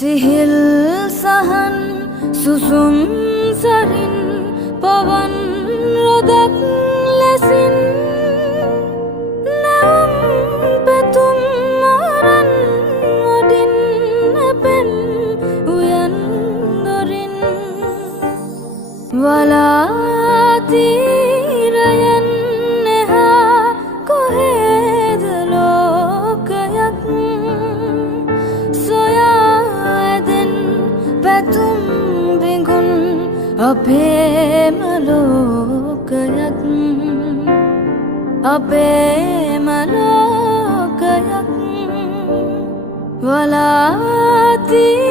සිහිල් සහන් සුසුම් සරින් පවන් රොදක් ලෙසින් නැවුම් පැතුම් අරන් වඩින් නැපෙම් උයන් දොරින් වලාතීරයන් එහා කොහෙද ලෝකයක් සොයා ඇදෙන් පැතුම් බිඟුන් අපේම ලෝකයක් අපේම ලෝකයක් වලාතී